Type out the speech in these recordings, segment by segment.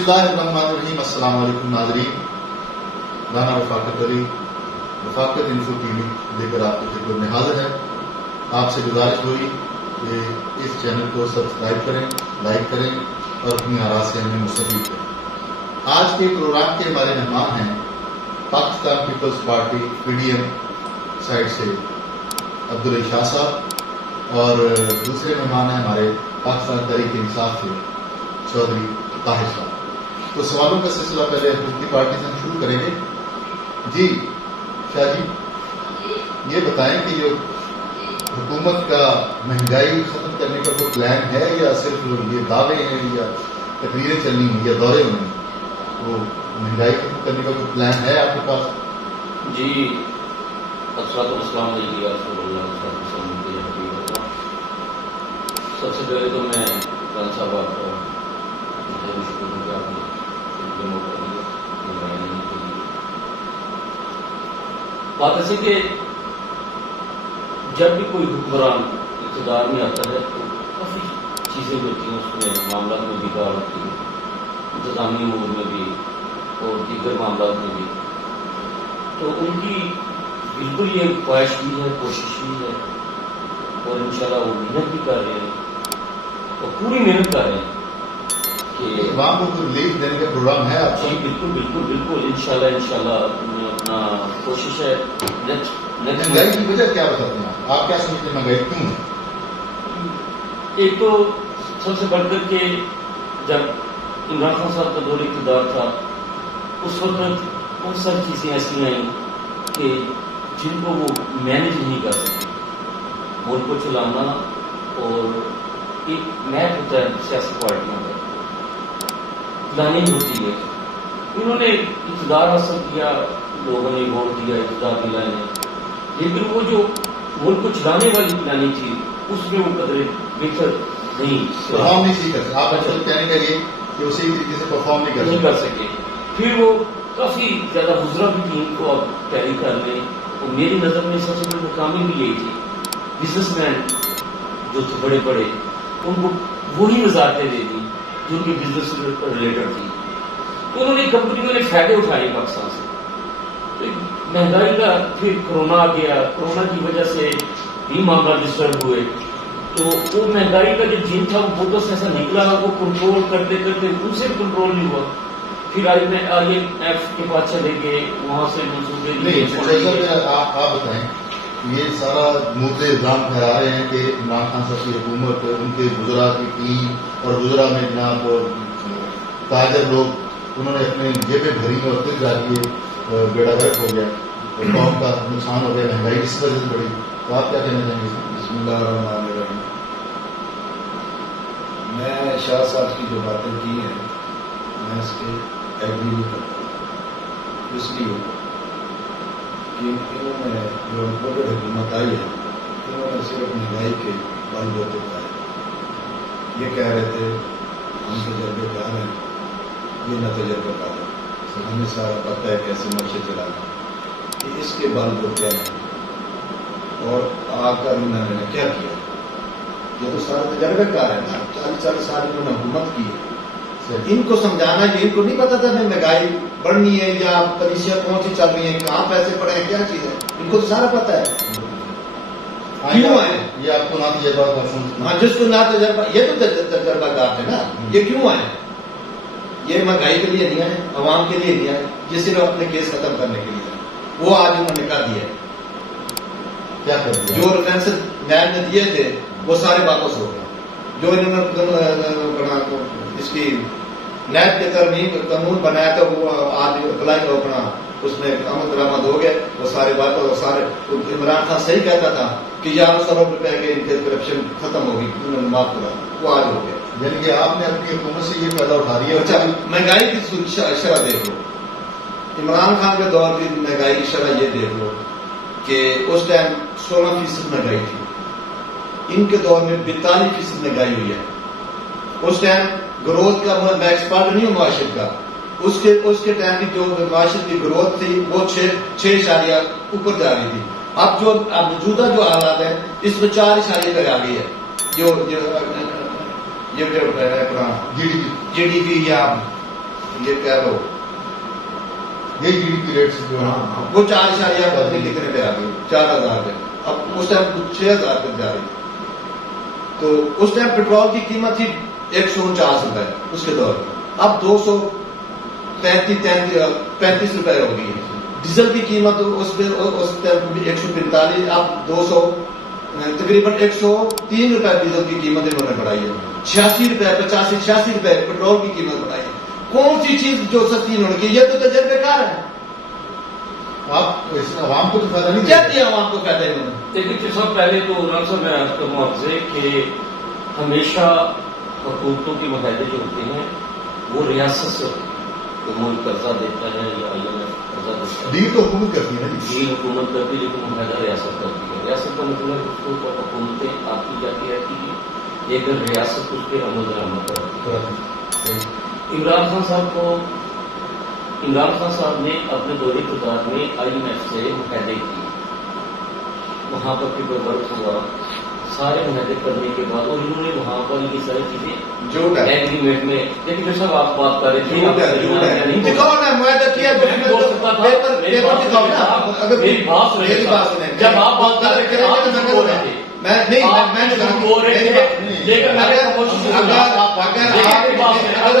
اللہ الرحمن الرحیم. السلام علیکم ناظرین. رانا رفاقت علی رفاقت انفو ٹی وی لے کر آپ کی خدمت میں حاضر ہے. آپ سے گزارش ہوئی کہ اس چینل کو سبسکرائب کریں, لائک کریں اور اپنی آراء سے ہمیں مستفید کریں. آج کے پروگرام کے ہمارے مہمان ہیں Pakistan Peoples Party PDM side سے عبدالعلی شاہ صاحب, اور دوسرے مہمان ہیں ہمارے پاکستان تحریک انصاف سے چودھری طاہر صاحب. تو سوالوں کا سلسلہ پہلے حکومتی پارٹی سے ہم شروع کریں گے. جی شاہ جی, یہ بتائیں کہ جو حکومت کا مہنگائی ختم کرنے کا کوئی پلان ہے یا صرف یہ دعوے ہیں یا تقریریں چلنی ہیں یا دورے ہونے ہیں؟ وہ مہنگائی ختم کرنے کا کوئی پلان ہے آپ کے پاس؟ جی السلام علیکم. سب سے پہلے تو میں خان صاحب آپ کا شکر ہوں کہ آپ نے موقع دیا. بات ایسی کہ جب بھی کوئی حکمران اقتدار میں آتا ہے تو کافی چیزیں ہوتی ہیں اس میں, معاملات میں بھی کار ہوتی ہے, انتظامی امور میں بھی اور دیگر معاملات میں بھی. تو ان کی بالکل یہ خواہش بھی ہے, کوشش بھی ہے, اور انشاءاللہ وہ محنت بھی کر رہے ہیں اور پوری محنت کر رہے ہیں کہ عوام کو کوئی ریلیف دینے کا پروگرام ہے آپ کا؟ جی بالکل بالکل بالکل انشاءاللہ اپنا کوشش ہے. مہنگائی کی وجہ کیا بتاتے ہیں آپ کیا سمجھتے ہیں مہنگائی کیوں ہے؟ ایک تو سب سے بڑھ کر کے جب عمران خان صاحب کا دور اقتدار تھا اس وقت بہت ساری چیزیں ایسی آئیں کہ جن کو وہ مینیج نہیں کر سکتے. ملک کو چلانا اور ایک میپ ہوتا ہے سیاسی پارٹیوں کا, پلاننگ ہوتی ہے. انہوں نے اقتدار حاصل کیا, لوگوں نے ووٹ دیا, اقتدار دلائے ہیں, لیکن وہ جو ملک کو چلانے والی پلاننگ تھی اس میں وہ قدرے بہتر نہیں پرفارم نہیں سیکھ سکتے. آپ اچھا کہنے کا یہ کہ اسی طریقے سے پرفارم نہیں کر سکے. پھر وہ کافی زیادہ حضرہ بھی ٹیم کو اب کیری کر لیں, اور میری نظر میں سب سے بڑی ناکامی بھی یہی تھی. بزنس مین جو تھے بڑے بڑے, ان کو وہی وزارتیں دے دی جو ان کے بزنس ریلیٹڈ تھی. تو انہوں نے کمپنیوں نے فائدے اٹھائے پاکستان سے. تو مہنگائی کا پھر کرونا آ گیا, کرونا کی وجہ سے بھی معاملہ ڈسٹرب ہوئے. تو وہ مہنگائی کا جو جین تھا وہ تو ایسا نکلا, وہ کنٹرول کرتے کرتے ان سے کنٹرول نہیں ہوا. پھر IMF کے پاس چلے گئے, وہاں سے منصوبے. آپ بتائیں, یہ سارا مدعے الزام ٹھہرا رہے ہیں کہ عمران خان صاحب کی حکومت, ان کے وزراء کی ٹیم اور وزراء میں جناب تاجر لوگ, انہوں نے اپنے جیبیں بھری اور پھر جا کے بیڑا گرک ہو گیا, قوم کا نقصان ہو گیا, مہنگائی اس وجہ سے بڑھی. تو آپ کیا کہنا چاہیں گے؟ بسم اللہ الرحمن الرحیم. میں شاہ صاحب کی جو باتیں کی ہیں میں اس کے ایگری نہیں کرتا, اس لیے کہ انہوں نے جو امپورٹڈ حکومت آئی ہے انہوں نے صرف مہنگائی کے بل بوتے پائے. یہ کہہ رہے تھے ہم تجربے کار ہیں, یہ نہ تجربہ کار ہے, ہمیں سارا پتہ ہے کیسے معیشت چلانا, کہ اس کے بل بوتے ہیں. اور آ کر انہوں نے کیا کیا, یہ تو سارے تجربے کار ہے نا, 40 سال انہوں نے حکومت کی ہے. ان کو سمجھانا ہے, ان کو نہیں پتا تھا مہنگائی بڑھنی ہے یا پالیسیاں کون سی چل رہی ہیں, کہاں پیسے پڑے ہیں, کیا چیز ہے, ان کو تو سارا پتا ہے. کیوں آئے یہ آپ کو نہ تجربہ کار؟ ہاں, جس کو نہ تجربہ, یہ تو تجربہ کار ہے نا. یہ کیوں آئے؟ یہ مہنگائی کے لیے نہیں آئے, عوام کے لیے نہیں آئے, یہ صرف اپنے کیس ختم کرنے کے لیے. وہ آج انہوں نے کہا دیا ہے, کیا کر دیا؟ جو ریفرنس نیب نے دیے تھے وہ سارے واپس ہو گئے. جو انہوں نے اس کی نیب کے ترمیم قانون بنایا تھا وہ آج اپلائی اپنا اس میں عمل درآمد ہو گئے, وہ سارے واپس. اور سارے عمران خان صحیح کہتا تھا کہ 1100 ارب روپے کے ان کے کرپشن ختم ہوگی, انہوں نے معاف کرا, وہ آج ہو گیا. یعنی کہ آپ نے اپنی حکومت سے یہ فائدہ اٹھا لیا. اچھا, مہنگائی کی شرح دیکھ لو, عمران خان کے دور کی مہنگائی کی شرح یہ دیکھ لو کہ اس ٹائم 16% مہنگائی تھی, ان کے دور میں 42% مہنگائی ہوئی ہے. اس ٹائم گروتھ کا میں ایکسپرٹ نہیں ہوں معاشرت کا, اس کے ٹائم کی جو معاشرت کی گروتھ تھی وہ 6 اوپر جا رہی تھی. اب جو موجودہ جو حالات ہیں اس میں 4 پہ آ گئی ہے. جو اپنا جی ڈی پی یا یہ کہہ لو یہ جی ڈی پی ریٹ سے جو ہے ہاں وہ 4.5 کتنے پہ آ گئی 4,000 پہ. اب اس ٹائم 6,000 پہ جا رہی. تو اس ٹائم پیٹرول کی قیمت تھی 149 روپے اس کے دور میں. اب 235 روپے ہو گئی ہے. ڈیزل کی قیمت اس ٹائم 145. اب 200 تقریباً 103 روپے ڈیزل کی قیمت انہوں نے بڑھائی ہے. 86 روپے 85-86 روپے پیٹرول کی قیمت بڑھائی ہے. کون سی چیز جو سستی انہوں نے کی؟ یہ تو تجربے کار ہے. آپ اس عوام کو تو فائدہ نہیں کیا دیتے. دیا عوام کو کہتے ہیں انہوں نے؟ دیکھیے سب پہلے تو عمران صاحب میں عرض کروں آپ سے کہ ہمیشہ حکومتوں کے معاہدے جو ہوتے ہیں وہ ریاست سے ہوتے ہیں. تو ملک قرضہ دیتا ہے یا IMF قرضہ دیتا ہے. ڈیل تو حکومت کرتی ہے نا جی. جی حکومت کرتی ہے لیکن معاہدہ ریاست کرتی ہے. ریاست کا مطلب ہے اس کو حکومتیں آتی جاتی رہتی ہیں لیکن ریاست اس پہ عمل درآمد کرتی ہے. عمران خان صاحب نے اپنے دور اقتدار میں IMF سے معاہدے کیے. وہاں پر پیپر ورک ہوا. سارے معاہدے کرنے کے بعد اور انہوں نے وہاں پر یہ ساری چیزیں جھوٹ ہے. ایگریمنٹ میں لیکن صاحب آپ بات کر رہے تھے جھوٹ ہے. جھوٹ ہے. دکھاؤ نا معاہدہ کیا پیپر دکھاؤ نا. اگر میری بات سنیں. جب آپ بات کر رہے تھے آپ جھوٹ بول رہے تھے. میں نہیں جھوٹ بول رہے تھے لیکن میں نے اگر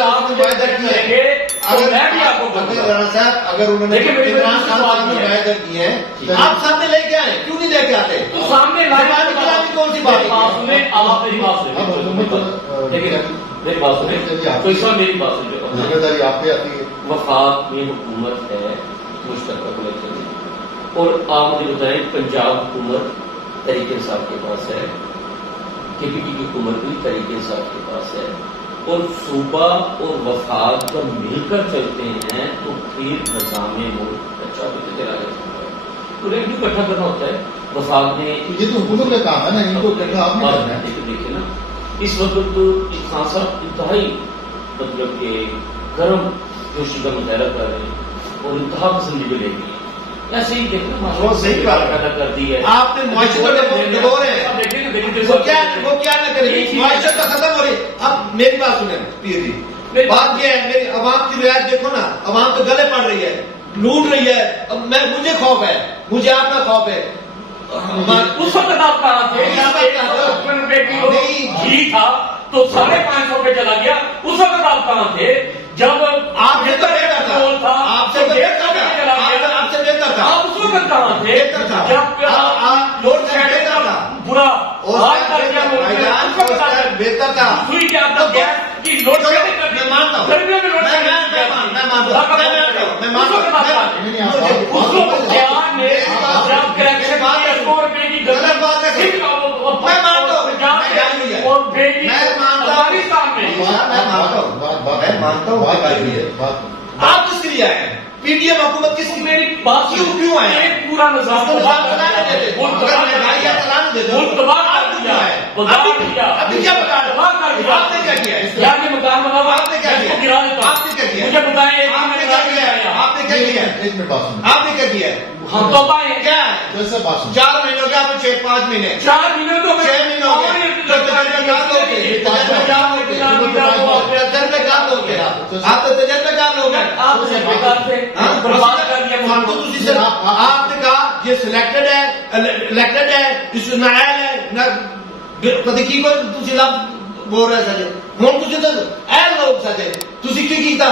آپ معاہدہ کریں گے میں بھی آپ کو بتاؤں گا. صاحب اگر انہوں نے عمران خان صاحب نے معاہدہ کیے ہیں آپ سامنے لے کے آئے کیوں نہیں لے کے آتے؟ تو سامنے کون سی بات سنیں. آپ میری بات سنیں. دیکھیے میری بات سنیں. تو اس وقت میری بات سنیں. ذمہ داری آپ پہ آتی ہے. وفاق میں حکومت ہے مشترکہ کلیکشن میں. اور آپ مجھے بتائیں پنجاب حکومت طریق انصاف کے پاس ہے. KPT کی حکومت بھی طریق انصاف کے پاس ہے. اور صوبہ اور وفاق جب مل کر چلتے ہیں تو پھر نظام ملک اچھا ہوتے چلا جاتا ہے. تو ریونیو اکٹھا کرنا ہوتا ہے. وفاق نے یہ تو حکومت کا کام ہے نا. ان کو اکٹھا آپ نے کرنا ہے. دیکھیے نا اس وقت خان صاحب انتہائی مطلب کہ گرم جوشی کا مظاہرہ کر رہے ہیں اور انتہا پسندی بھی لے گئی. ایسے ہی دیکھنا وہ صحیح بات پیدا کر دی ہے. آپ نے معاشرت کو ڈبو رہے ہیں. وہ کیا نہ کرے معاشرت تو ختم ہو رہی ہے. اب میری بات سنیں پیر جی. بات یہ ہے میری عوام کی رعایت دیکھو نا. عوام تو گلے پڑ رہی ہے لوٹ رہی ہے. اب مجھے خوف ہے مجھے آپ کا خوف ہے. اس وقت آپ کہاں تھے؟ گھی تھا تو 550 پہ چلا گیا. اس وقت آپ کہاں تھے جب آپ سے بہتر تھا. آپ سے بہتر تھا. آپ اس وقت کہاں تھے جب لوڈ شیڈنگ تھا برا بہتر تھا. لوڈ شیڈنگ میں مانتا ہوں. گرمیوں میں لوڈ شیڈنگ میں مانتا ہوں. آپ کس کے لیے آئے ہیں؟ PDM حکومت کس کی؟ میری بات کیوں آئے ہیں؟ پورا نظام آپ نے کیا کیا ہے؟ ہم تو پائے کیا ہے 4 مہینوں کے آپ 5 مہینے 4 مہینے تو 6 مہینوں تجربے کار لوگ ہیں. آپ تو تجربے کار لوگ ہیں. آپ سے بیکار تھے برباد کر دیا. آپ نے کہا یہ سلیکٹڈ ہے الیکٹڈ ہے اس نائل ہے کدی کی کوئی بول رہے سجے ہوں تھی تو اے لوگ سجے تھی کی کیتا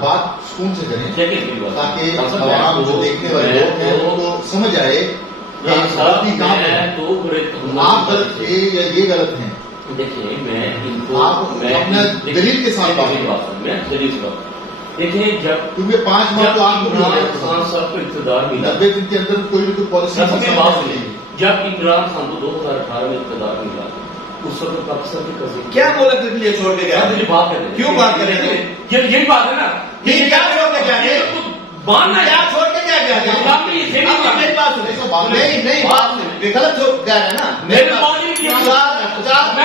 بات سکون سے کریں تاکہ عوام جو دیکھنے والے لوگ ہیں ان کو سمجھ آئے آپ غلط تھے یا یہ غلط ہیں. دیکھیے میں ان کو اپنا دلیل کے ساتھ میں دلیل سے بات دیکھیں جب کیونکہ 5 ماہ تو آپ کو خان صاحب کو اقتدار ملا 90 دن کے اندر کوئی بھی کوئی پالیسی جب عمران خان کو 2018 میں اقتدار ملا اس وقت پاکستان کی قضیہ کیا ملک کے لیے چھوڑ کے گیا؟ مجھے بات کریں کیوں بات کریں گے؟ یہی بات ہے نا. یہ کیا چھوڑ کے گیا؟ ماننا کیا چھوڑ کے کیا گیا؟ میری بات نہیں نہیں بات نہیں غلط چھوڑ گیا ہے نا. میں نے بات نہیں کی. میں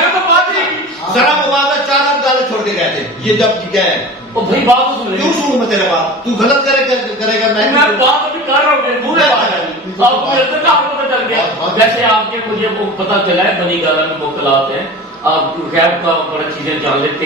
نے تو بات نہیں کی. ذرا موازنہ 4 ارب چھوڑ کے گئے تھے. یہ جب گئے ہیں تو بھائی بات تو سن کیوں چھوڑوں میں تیرے بات؟ تو غلط کرے گا. میں بات ابھی کر رہا ہوں. پورے بات آپ کو میرے آپ کو پتہ چل گیا. جیسے آپ کے مجھے وہ پتہ چلا ہے بنی گالا میں مختلف ہیں. آپ غیب کا بڑا چیزیں جان لیتے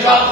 4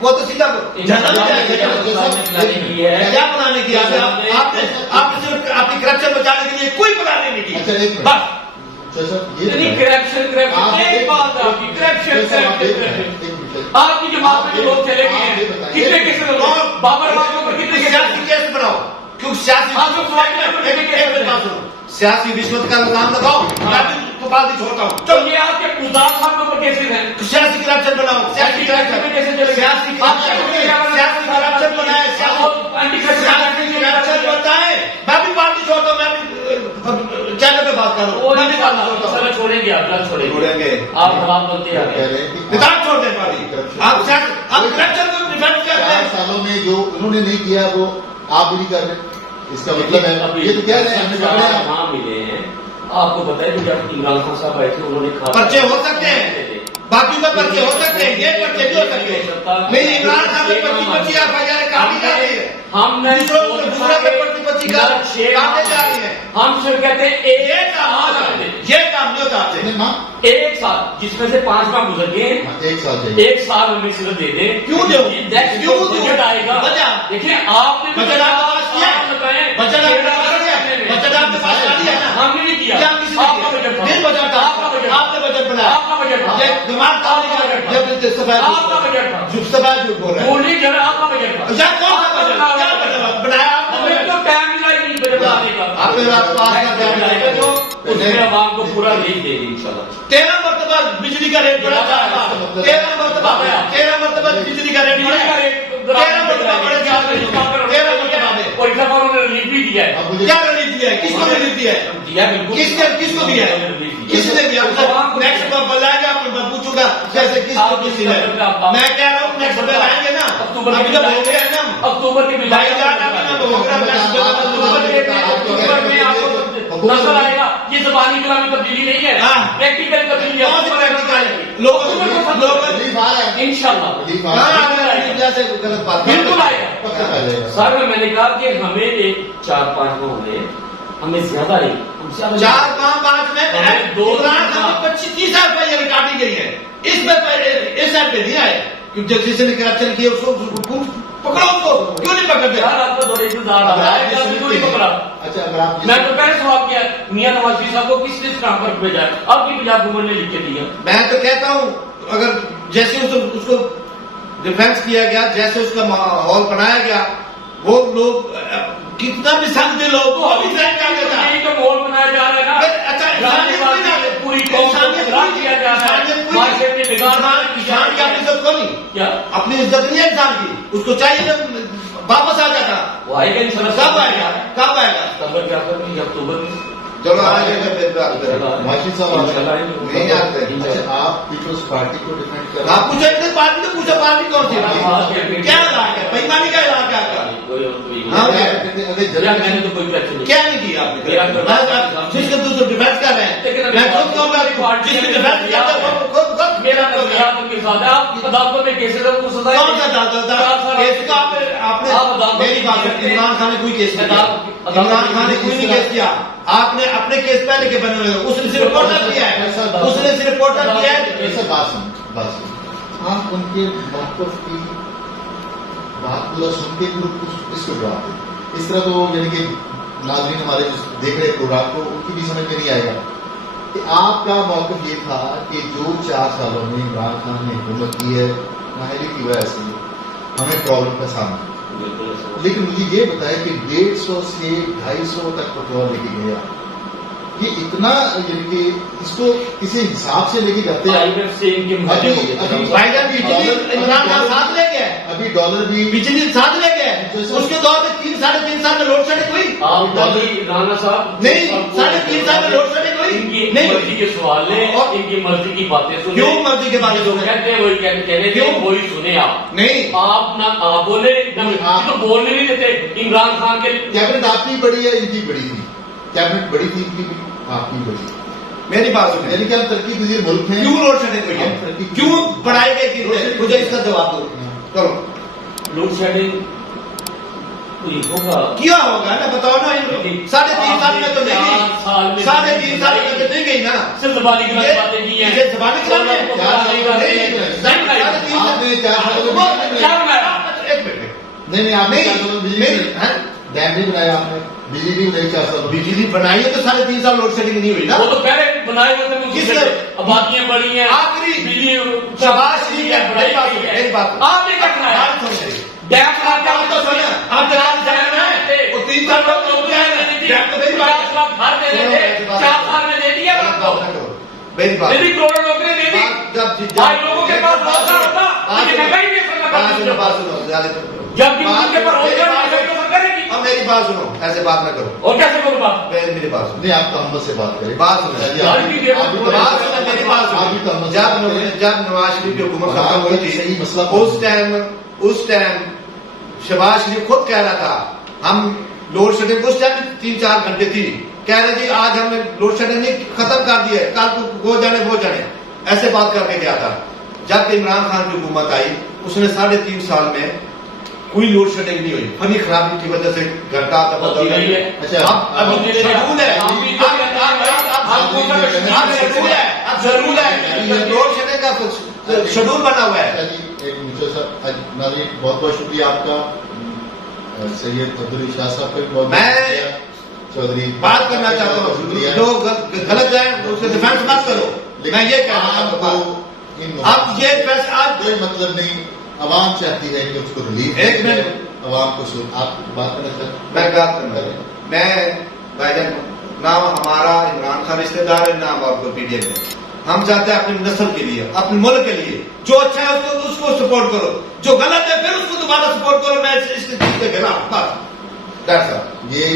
وہ تو سیدھا جہنم میں جائے گا. کیا بنانے کی آپ نے صرف اپنی کرپشن بچانے کے لیے کوئی پلان نہیں کی. اچھا ایک بس کرپشن ایک بات آپ کی کرپشن آپ کی جماعت میں جو لوگ چلے گئے ہیں کتنے کیس بابر واقعوں پر کتنے سیاسی کیس بناؤ کیوں سیاسی رشوت کا الزام لگاؤ میں بھی پارٹی چھوڑتا ہوں. تو یہ آپ کے پردار صاحب کے اوپر کیسے ہیں سیاسی کرپشن بناؤ سیاسی کرپشن کیسے چلے سیاسی کرپشن بنائے سیاسی کرپشن بتائے. میں بھی پارٹی چھوڑتا ہوں. میں بھی چینل پہ بات کر رہا ہوں. میں بھی پارٹی چھوڑتا ہوں. چھوڑیں گے آپ چھوڑیں گے آپ حوام بنتے ہیں کتاب چھوڑ دیں پارٹی. آپ کرپشن کو ڈیفینڈ کرتے ہیں. 4 سالوں میں جو انہوں نے نہیں کیا وہ آپ بھی نہیں کر رہے. اس کا مطلب ہے یہ تو کیا ہے وہاں ملے ہیں. آپ کو پتا ہے کہ جب عمران خان صاحب آئے تھے انہوں نے پرچے ہو سکتے ہیں باقی کا پرچے ہو سکتے ہیں یہ پرچے بھی ہو سکتے ہیں. نہیں عمران خان میں 25 آپ کاٹی جا رہی ہے. ہم نے دوسرا پہ 25 کاٹے جا رہی ہے. ہم صرف کہتے ہیں یہ کام نہیں ہوتا. ایک سال جس میں سے 5 ماہ گزر گئے 1 سال چاہیے. 1 سال ہمیں صرف دے دیں. کیوں دو بجٹ آئے گا. دیکھیے آپ نے بجٹ آپ کے پاس کیا بجٹ آپ کے پاس ہم نے نہیں کیا. آپ کا بجٹ آپ نے بجٹ بنایا. آپ کا بجٹ دماغ آپ کا بجٹ سفید جھوٹ بول رہے ہیں. آپ کا بجٹ بنایا ہمیں تو ٹائم ملا ہی نہیں بجٹ بنانے کا. آپ کے پاس کا ٹائم لائے گا جو اس میں عوام کو پورا نہیں دے گی انشاءاللہ. 13 مرتبہ بجلی کا ریٹ بڑھا جا رہا ہے. 13 مرتبہ بجلی کا ریٹ بڑھا جا رہا ہے. 13 مرتبہ بڑھ جا رہا ہے. 13 مرتبہ اور اس دفعہ انہوں نے ریلیف بھی دیا ہے. کیا ریلیف دیا ہے کس کو ریلیف دیا ہے دیا بالکل کس کو دیا ہے کس نے دیا. نیکسٹ پر بلائیں گے آپ میں پوچھوں گا جیسے کس کو کسی نے. میں کہہ رہا ہوں نیکسٹ پر لائیں گے نا ابھی جب ہو گیا ہے نا اکتوبر کے بھائی جان ابھی نا ہو گیا اکتوبر میں آپ کو نظر آئے گا. یہ زبانی کلامی تبدیلی نہیں ہے پریکٹیکل تبدیلی غلط بات بالکل آئے گا. سر میں نے کہا کہ ہمیں ایک 4-5 ماہ میں ہمیں زیادہ ہی 4-5 میں 25-30 سال پہلے کاٹی گئی ہے. اس میں اس سائڈ پہ نہیں آئے جب جسے نے کرپشن کیا اس کو پکڑو اس کو کیوں نہیں پکڑتے. آپ کا بڑے پکڑا. میں تو پہلے سوال کیا میاں نواز شریف صاحب کو کس نے کام پر بھیجا ہے آپ کی پنجاب گورنمنٹ نے لکھ کے دیا. میں تو کہتا ہوں اگر جیسے اس کو ڈیفینس کیا گیا جیسے اس کا ماحول بنایا گیا وہ لوگ کتنا بھی سمجھتے لوگ وہ بھی سائن کر دیتا ہے. تو ماحول بنایا جا رہا ہے نا. اچھا پوری قوم کو گمراہ کیا جا رہا ہے. معاشرے میں بگاڑ انسان کی اپنی عزت کو نہیں کیا اپنی عزت نہیں ہے انسان کی. اس کو چاہیے واپس آ جاتا. وہ آئے گا انشاءاللہ. کب آئے گا کب آئے گا ستمبر کے آخر میں یا اکتوبر میں. چلو آئے گا پھر ماشی صاحب نہیں آتے. آپ پیپلز پارٹی کو ڈیفینڈ کر آپ پوچھا اتنے پارٹی تو پوچھا پارٹی کون سی کیا علاقہ ہے بےایمانی کا علاقہ ہے آپ میں نے تو کوئی پریشر نہیں کیا نہیں کیا آپ نے جس کے تو ڈیفینس کر رہے ہیں. میں خود کہوں گا جس کی ڈیفینس کیا خود میرا نظریات ان کے ساتھ ہے. آپ عدالتوں میں کیسز کو سزا کون سا عدالت کیس کا آپ نے میری بات عمران خان نے کوئی کیس نہیں کیا. عمران خان نے کوئی نہیں کیس کیا. آپ نے اپنے کیس پہلے کے بنے ہوئے اس نے صرف رپورٹر کیا ہے. اس نے صرف رپورٹر کیا ہے. ایسا بات آپ ان کے موقف کی بات پورا سن کے اس کو جواب دیں. اس طرح تو یعنی کہ ناظرین ہمارے جو دیکھ رہے پروگرام کو ان کی بھی سمجھ میں نہیں آئے گا کہ آپ کا موقف یہ تھا کہ جو 4 سالوں میں عمران خان نے حکومت کی ہے نااہلی کی وجہ سے ہمیں پرابلم کا سامنا. لیکن مجھے یہ بتایا کہ 150 سے 250 تک پیٹرول لے کے گیا. یہ اتنا یعنی کہ اس کو کسی حساب سے لے کے جاتے ہیں. عمران خان ساتھ لے گیا ابھی ڈالر بھی بجلی ساتھ لے گیا. اس کے دور میں 3-3.5 سال میں لوڈ شیڈنگ ہوئی. رانا صاحب نہیں 3.5 سال میں لوڈ شیڈنگ ہوئی. ان کی مرضی کے سوال ہیں اور ان کی مرضی کی باتیں سنیں. کیوں مرضی کے باتیں جو کہتے ہیں وہی کہنے تھے وہی سنیں. آپ نہیں آپ نہ آپ بولے تو بولنے نہیں دیتے. عمران خان کے کیبنٹ آپ کی بڑی ہے ان کی بڑی تھی. کیبنٹ بڑی تھی ان کی آپ کی بڑی. میری بات سنیں یعنی کہ ہم ترقی پذیر ملک ہیں. کیوں لوڈ شیڈنگ ہوئی ہے کیوں بڑھائے گئے مجھے اس کا جواب دو. کرو. لوڈ شیڈنگ تو یہ ہوگا کیا ہوگا نا بتاؤ نا. 3.5 سال میں تو نہیں گئی. 3.5 سال میں تو نہیں گئی نا. صرف زبانی کی باتیں کی ہیں. یہ زبانی کلام ہے. نہیں آپ نے ڈیم بھی بنایا, آپ نے بجلی بھی بنائی 4 سال. بجلی بنائی ہے تو 3.5 سال لوڈ شیڈنگ نہیں ہوئی نا. وہ تو پہلے بنائے ہوئے تھے. کس نے آبادیاں بڑی ہیں, آخری بجلی شاباش ٹھیک ہے. میری بات آپ نے کیا بنایا ڈیم بناتے آپ تو سنا آپ جناب جانا وہ 3 سال لوگ تو ڈیم تو میری بات 4 سال میں دے دیا. میری بات میری کروڑوں نوکری دے دی. آج لوگوں کے پاس روزگار ہوتا مہنگائی نہیں کرنا. جب ان کے پر روزگار کرے گی. اب میری بات سنو, ایسے بات نہ کرو. اور کیسے کروں بات؟ میری بات سنو. نہیں آپ تو ہم سے بات کریں. بات سنو میری بات سنو. جب نواز شریف کی حکومت ختم ہوئی تھی صحیح مسئلہ اس ٹائم شہباز شریف خود کہہ رہا تھا ہم لوڈ شیڈنگ اس ٹائم 3-4 گھنٹے تھی. کہہ رہے جی آج ہم نے لوڈ شیڈنگ نہیں ختم کر دی ہے, کل وہ جانے ایسے بات کر کے گیا تھا. جب عمران خان کی حکومت آئی اس نے 3.5 سال میں کوئی لوڈ شیڈنگ نہیں ہوئی. فنی خرابی کی وجہ سے گھنٹہ تبدیل ہے. اب شیڈول ہے, ضرور ہے لوڈ شیڈنگ کا شیڈول بنا ہوا ہے. ایک مجھے ناظرین بہت بہت شکریہ آپ کا. سید عبدالعلی شاہ صاحب کا بہت میں چودھری بات کرنا چاہتا ہوں. جو غلط ہے اس سے ڈیفینس مت کرو. میں یہ کہنا چاہتا ہوں اب یہ فیصلہ کوئی مطلب نہیں. عوام چاہتی ہے کہ اس کو ریلیف. ایک منٹ عوام کو آپ بات کرنا چاہتے ہیں. میں بات کرنا میں بھائی جان نہ ہمارا عمران خان رشتے دار ہے نہ ہمارا کوئی پی ڈی ایم ہے. ہم چاہتے ہیں اپنی نسل کے لیے اپنے ملک کے لیے جو اچھا ہے اس کو سپورٹ کرو, جو غلط ہے پھر اس کو دوبارہ سپورٹ کرو. میں اس چیز کے خلاف بس یہ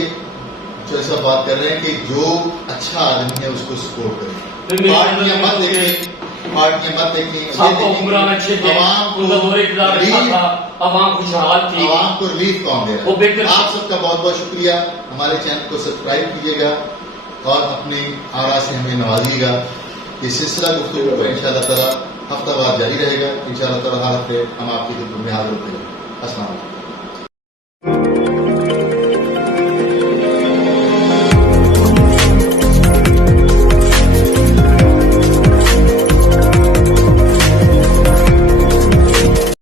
جو ایسا بات کر رہے ہیں کہ جو اچھا آدمی ہے اس کو سپورٹ کریں. پارٹیاں مت دیکھیں, عوام خوشحال تھی, عوام کو ریلیف کون دے رہا ہے. وہ آپ سب کا بہت بہت شکریہ. ہمارے چینل کو سبسکرائب کیجیے گا اور اپنی آرا سے ہمیں نوازیے گا. یہ سلسلہ گفتگو پر انشاءاللہ تعالی ہفتہ وار جاری رہے گا. انشاءاللہ تعالی ہر ہفتے ہم آپ کی خدمت میں حاضر ہوتے ہیں. السلام علیکم.